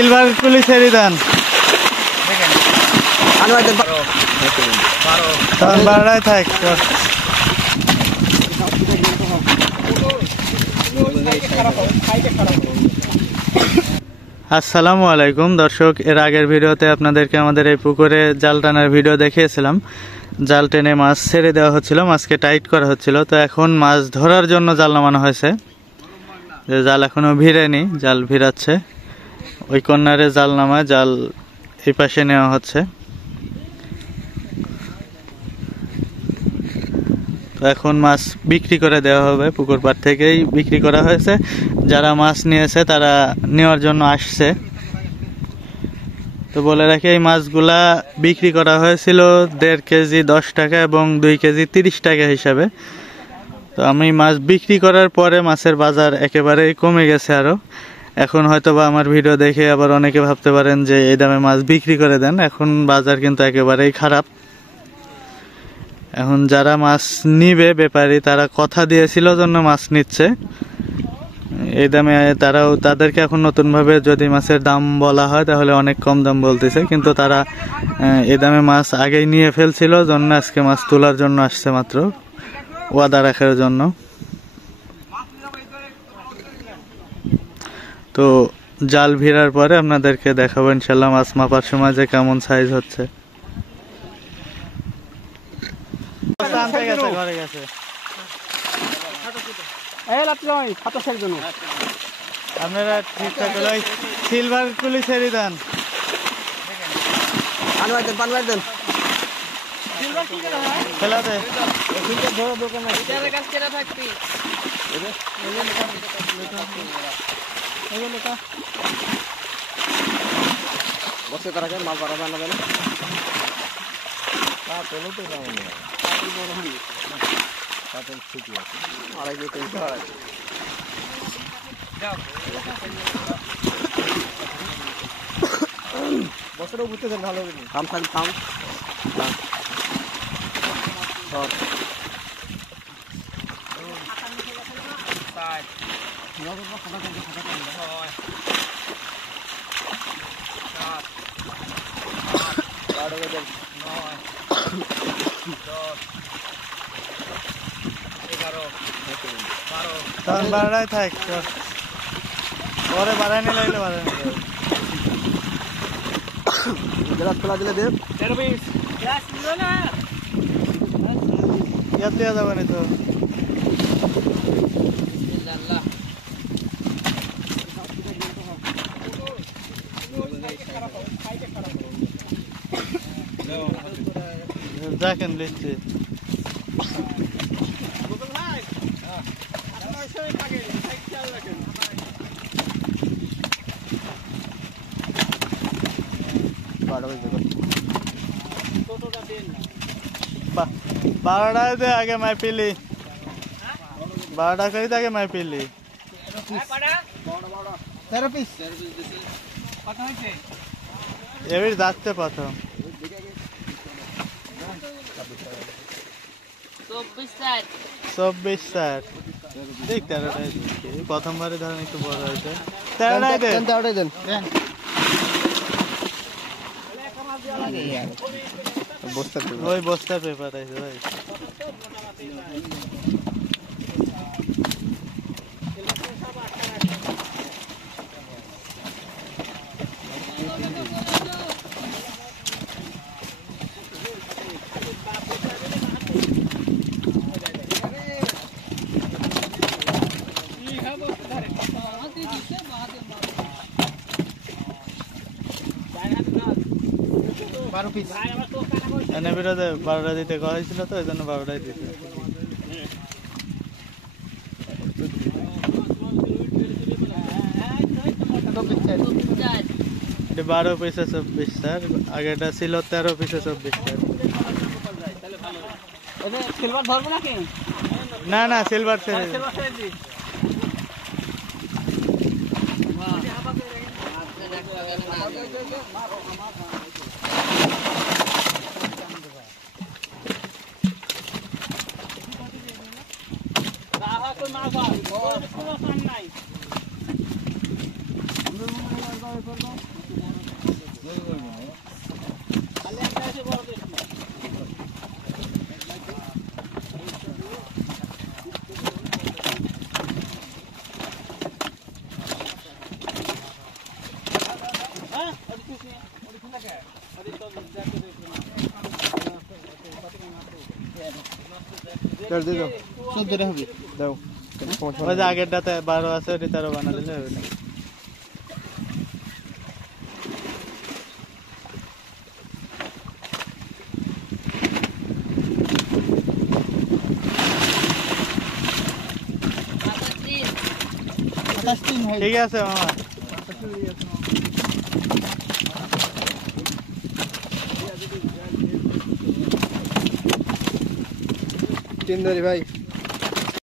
Silver কুলি ছেড়ে দেন বারোটায় থাক। আসসালামু আলাইকুম দর্শক, এর আগের ভিডিওতে আপনাদেরকে আমাদের এই পুকুরে জাল টানার ভিডিও দেখিয়েছিলাম। জাল টেনে মাছ ছেড়ে দেওয়া হচ্ছিল, মাছকে টাইট করা হচ্ছিল। তো এখন মাছ ধরার জন্য জাল নামানো হয়েছে। যে জাল এখনো ভিড়েনি, জাল ভিড়াচ্ছে। ওই কর্নারে জাল নামায়, জাল এই পাশে নেওয়া হচ্ছে। তো এখন মাছ বিক্রি করে দেওয়া হবে, পুকুর পাড় থেকেই বিক্রি করা হয়েছে। যারা মাছ নিয়েছে তারা নেওয়ার জন্য আসছে। তো বলে রাখি, এই মাছগুলা বিক্রি করা হয়েছিল 1.5 কেজি 10 টাকা এবং 2 কেজি 30 টাকা হিসাবে। তো আমি মাছ বিক্রি করার পরে মাছের বাজার একেবারেই কমে গেছে আরো। এখন হয়তো বা আমার ভিডিও দেখে আবার অনেকে ভাবতে পারেন যে এই দামে মাছ বিক্রি করে দেন। এখন বাজার কিন্তু একেবারেই খারাপ। এখন যারা মাছ নিবে ব্যাপারী, তারা কথা দিয়েছিল জন্য মাছ নিচ্ছে এই দামে। তাদেরকে এখন নতুন ভাবে যদি মাছের দাম বলা হয় তাহলে অনেক কম দাম বলতেছে, কিন্তু তারা এই দামে মাছ আগেই নিয়ে ফেলছিল জন্য আজকে মাছ তোলার জন্য আসছে, মাত্র ওয়াদা রাখার জন্য। তো জাল ভিড়ার পরে আপনাদেরকে দেখাবো ইনশাল্লাহ মাছ মাপার সময় যে কেমন সাইজ হচ্ছে। ঘরে গেছে আপনারা ঠিকঠাক সিলভার কুলি ছেড়ে দেন। মাল পারা বানাবে না, বছরও বুঝতেছেন ভালো কাম থাকবে কাম। বারোটায় থাক, পরে বাড়ায় নিলে বাড়ায় নিলে গ্লাস খোলা দিলে দেব ইয়াত লিয়া যাবে না তো। দেখেন লিখছি বারোটায় দে আগে মাই পিলি, 12টা করে আগে মাই পিলি। এবার যাচ্ছে প্রথম 24 ষাট দেখ 13টায় প্রথমবারে ধরেন একটু বড় হয়েছে। 13টায় দেন ওই বস্তার পেপার আছে ভাই। এনে বিরোধে 12টা দিতে করা হয়েছিল, তো ওই জন্য 12টায় দিতে। 12 পয়সা 24 স্যার, আগেটা ছিল 13 পয়সা 24 স্যার। না না সিলভার ছেড়ে মাছ ওই যে আগেরটাতে 12 আছে, ওটি 13 বানা দিলে হবে না। ঠিক আছে মামা। তিন ধরি ভাই।